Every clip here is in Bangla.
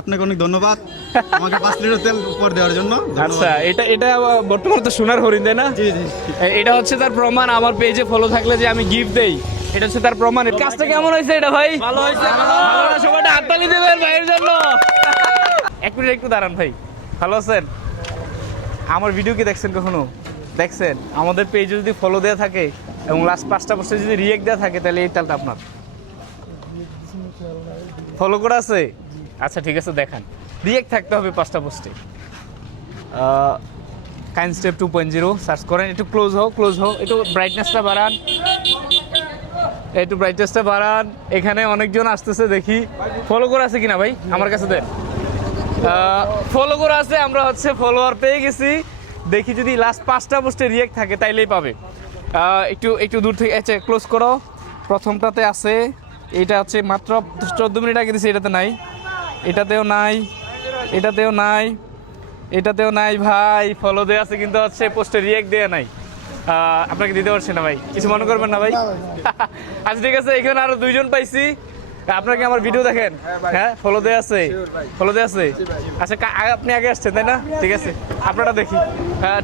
আপনাকে অনেক ধন্যবাদ আমাকে 5 লিটার তেল উপহার দেওয়ার জন্য। আচ্ছা, এটা বর্তমানে তো সোনার হরিণ, তাই না? জি জি। এটা হচ্ছে তার প্রমাণ, আমার পেজে ফলো থাকলে যে আমি গিফট দেই, এটা হচ্ছে তার প্রমাণ। কাজটা কেমন হয়েছে এটা ভাই? ভালো হয়েছে। সবাইটা হাততালি দেবেন ভাইয়ের জন্য। এক মিনিট একটু দাঁড়ান ভাই। ভালো আছেন? আমার ভিডিও কি দেখছেন কখনো? দেখছেন? আমাদের পেজে যদি ফলো দেওয়া থাকে এবং লাস্ট 5টা পোস্টে যদি রিয়েক্ট দেওয়া থাকে, তাহলে এই তালটা আপনার। ফলো করা আছে? আচ্ছা ঠিক আছে, দেখান। রিয়েক্ট থাকতে হবে 5টা পোস্টে। কাইন স্টেপ 2.0 সার্চ করেন। একটু ক্লোজ হও, একটু ব্রাইটনেসটা বাড়ান, এখানে অনেকজন আসতেছে, দেখি ফলো করা আছে কিনা ভাই, আমার কাছে দেন। ফলো করা আছে, আমরা হচ্ছে ফলোয়ার পেয়ে গেছি। দেখি যদি লাস্ট 5টা পোস্টে রিয়েক্ট থাকে তাইলেই পাবে। একটু দূর থেকে আচ্ছা ক্লোজ করো। প্রথমটাতে আছে, এটা হচ্ছে মাত্র 14 মিনিট আগে দিয়েছে, এটাতেও নাই ভাই। ফলো দেওয়া আছে কিন্তু হচ্ছে পোস্টে রিয়েক্ট দেওয়া নাই। আপনাকে দিতে পারছি না ভাই, কিছু মনে করবেন না ভাই। আচ্ছা ঠিক আছে, এখানে আরো 2 জন পাইছি। আপনাকে আমার ভিডিও দেখেন? হ্যাঁ, ফলো দেওয়া আছে। আচ্ছা, আপনি আগে আসছেন তাই না? ঠিক আছে, আপনারা দেখি।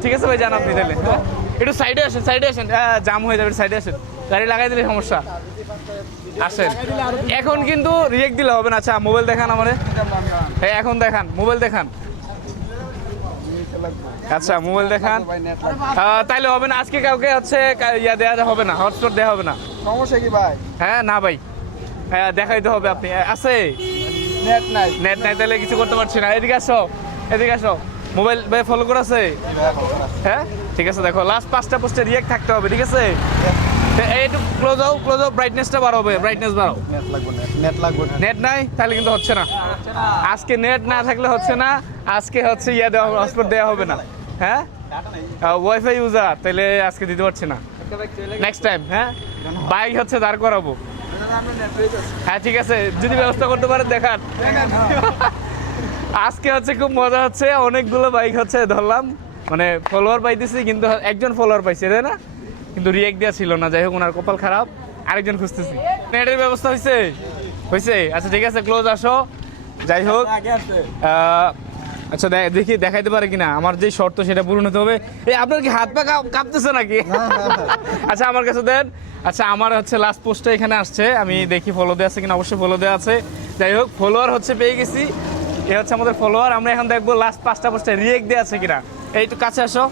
ঠিক আছে ভাই, যান আপনি তাহলে। একটু সাইডে আসেন, জাম হয়ে যাবে, সাইডে আসেন। গাড়ি লাগাই দিলে সমস্যা। আসেন, এখন কিন্তু রিয়েক্ট দিলে হবে না। আচ্ছা, মোবাইল দেখান আমারে। হ্যাঁ, এখন দেখান, মোবাইল দেখান। আচ্ছা, মোবাইল দেখান। তাইলে হবে না, আজকে কাউকে হচ্ছে দেওয়া হবে না, হটস্পট দেওয়া হবে না। সমস্যা কি ভাই? হ্যাঁ না ভাই, হ্যাঁ দেখাইতে হবে। আপনি আছে? নেট নাই, তাহলে কিছু করতে পারছি না। এদিকে আসো। মোবাইল ভাই ফলো করা আছে? হ্যাঁ ঠিক আছে, দেখো লাস্ট 5টা পোস্টে রিয়েক্ট থাকতে হবে, ঠিক আছে? একটু ক্লোজ হও, ব্রাইটনেসটা বাড়াবে, বাড়াও। নেট নাই তাহলে কিন্তু হচ্ছে না। আজকে নেট না থাকলে হচ্ছে না। আজকে হচ্ছে হটস্পট দেওয়া হবে না। হ্যাঁ, ওয়াইফাই ইউজার, তাহলে আজকে দিতে পারছি না। নেক্সট টাইম হ্যাঁ, বাইক হচ্ছে দাঁড় করাবো। হ্যাঁ ঠিক আছে, যদি ব্যবস্থা করতে পারেন দেখান। আজকে হচ্ছে খুব মজা হচ্ছে, অনেকগুলো বাইক হচ্ছে ধরলাম, মানে ফলোয়ার পাইতেছি, কিন্তু একজন ফলোয়ার পাইছে তাই না, কিন্তু রিয়েক্ট দেওয়া ছিল না। যাই হোক, ওনার কপাল খারাপ, আরেকজন খুঁজতেছি। নেটের ব্যবস্থা হয়েছে? আচ্ছা ঠিক আছে, ক্লোজ আসো। যাই হোক, আচ্ছা দেখি দেখাইতে পারে কিনা। আমার যে শর্ত সেটা পূরণ হতে হবে। আপনার কি হাত পা কাঁপতেছে নাকি? আচ্ছা আমার কাছে দেন। আচ্ছা, আমার হচ্ছে লাস্ট পোস্টটা এখানে আসছে, আমি দেখি ফলো দেওয়া আছে কিনা। অবশ্যই ফলো দেওয়া আছে। যাই হোক, ফলোয়ার হচ্ছে পেয়ে গেছি। এ হচ্ছে আমাদের ফলোয়ার। আমরা এখন দেখবো লাস্ট 5টা পোস্টে রিয়েক্ট দেওয়া আছে কিনা। একটু কাছে আসো।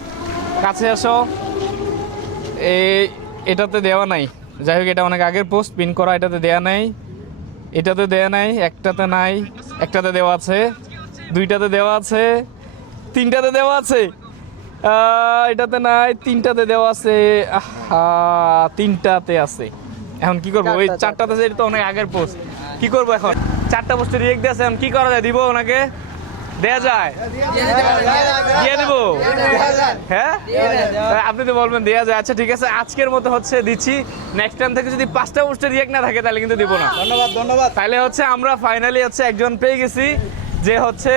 এটাতে দেওয়া নাই। যাই হোক, এটা অনেক আগের পোস্ট, পিন করা। এটাতে দেওয়া নাই, একটাতে নাই, একটাতে দেওয়া আছে, 2টাতে দেওয়া আছে, 3টাতে দেওয়া আছে। এটাতে নাই, 3টাতে দেওয়া আছে। 3টাতে আছে। এখন কি করবো? ওই 4টাতে, এটা তো অনেক আগের পোস্ট। কি করবো এখন? 4টা পোস্টে রিয়েক্ট দিয়েছে, এখন কি করা যায়? দিব ওনাকে? দেয়া যায়? দিয়ে দিব? হ্যাঁ, আপনি তো বলবেন দেয়া যায়। আচ্ছা ঠিক আছে, আজকের মতো হচ্ছে দিচ্ছি। নেক্সট টাইম থেকে যদি 5টা পোস্টে রিয়েক্ট না থাকে তাহলে কিন্তু দিব না। ধন্যবাদ। তাহলে হচ্ছে আমরা ফাইনালি হচ্ছে একজন পেয়ে গেছি, যে হচ্ছে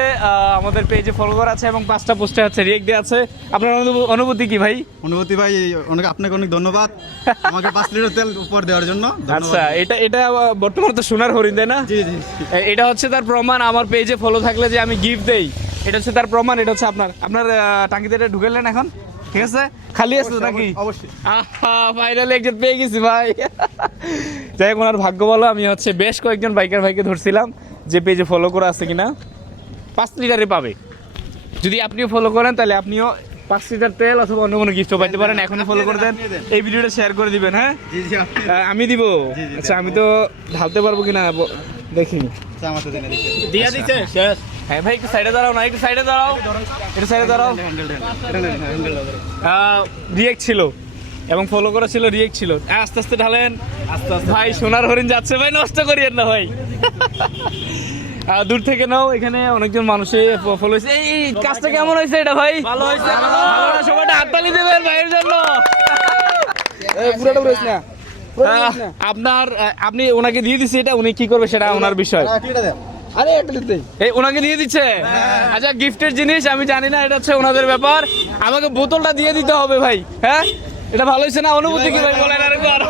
আমাদের পেজে ফলো করা আছে এবং 5টা পোস্টে হচ্ছে রিয়েক্ট দেওয়া আছে। আপনার অনুভূতি কি ভাই? অনুভূতি ভাই, আপনাকে অনেক ধন্যবাদ আমাকে 5 লিটার তেল উপহার দেওয়ার জন্য। আচ্ছা, এটা বর্তমানে তো সোনার হরিণ, তাই না? জি জি। এটা হচ্ছে তার প্রমাণ, আমার পেজে ফলো থাকলে যে আমি গিফট দেই, এটা হচ্ছে তার প্রমাণ। এটা হচ্ছে আপনার টাঙ্কিতে এটা ঢুকেলেন এখন, ঠিক আছে? খালি আছে নাকি? অবশ্যই। ফাইনালি একজন পেয়ে গেছি ভাই। যাই হোক, ওনার ভাগ্য বলো, আমি হচ্ছে বেশ কয়েকজন বাইকার ভাইকে ধরছিলাম যে পেজে ফলো করা আছে কিনা। 5 লিটারে পাবে। যদি আপনিও ফলো করেন তাহলে আপনিও 5 লিটার তেল অথবা অন্য কোনো গিফটও পাইতে পারেন। এখনই ফলো করে দেন, এই ভিডিওটা শেয়ার করে দিবেন। হ্যাঁ জি জি। আমি দিব। আচ্ছা, আমি তো ঢালতে পারবো কিনা দেখিনি। দিয়া দিতে শেষ। হ্যাঁ ভাই, একটু সাইডে দাঁড়াও। রিয়েক্ট ছিল এবং ফলো করা ছিল, রিয়েক্ট ছিল। আস্তে আস্তে ঢালেন, আস্তে ভাই। সোনার হরিণ যাচ্ছে ভাই, নষ্ট করিয়েন না ভাই। দূর থেকে নাও, এখানে অনেকজন মানুষে ফলো হয়েছে। এই কাজটা কেমন হয়েছে এটা ভাই? ভালো হয়েছে। সবাইটা হাততালি দেবেন ভাইয়ের জন্য। আপনি ওনাকে দিয়ে দিচ্ছি, এটা উনি কি করবে সেটা ওনার বিষয়। ওনাকে দিয়ে দিচ্ছে। আচ্ছা, গিফটের জিনিস আমি জানি না, এটা হচ্ছে ওনাদের ব্যাপার। আমাকে বোতলটা দিয়ে দিতে হবে ভাই। হ্যাঁ, এটা ভালো হয়েছে না? অনুভূতি কি ভাই বলেন আরেকবার।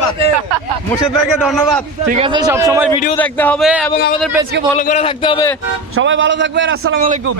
মুর্শিদ ভাইকে ধন্যবাদ। ঠিক আছে, সব সময় ভিডিও দেখতে হবে এবং আমাদের পেজকে ফলো করে থাকতে হবে। সবাই ভালো থাকবেন, আসসালামু আলাইকুম।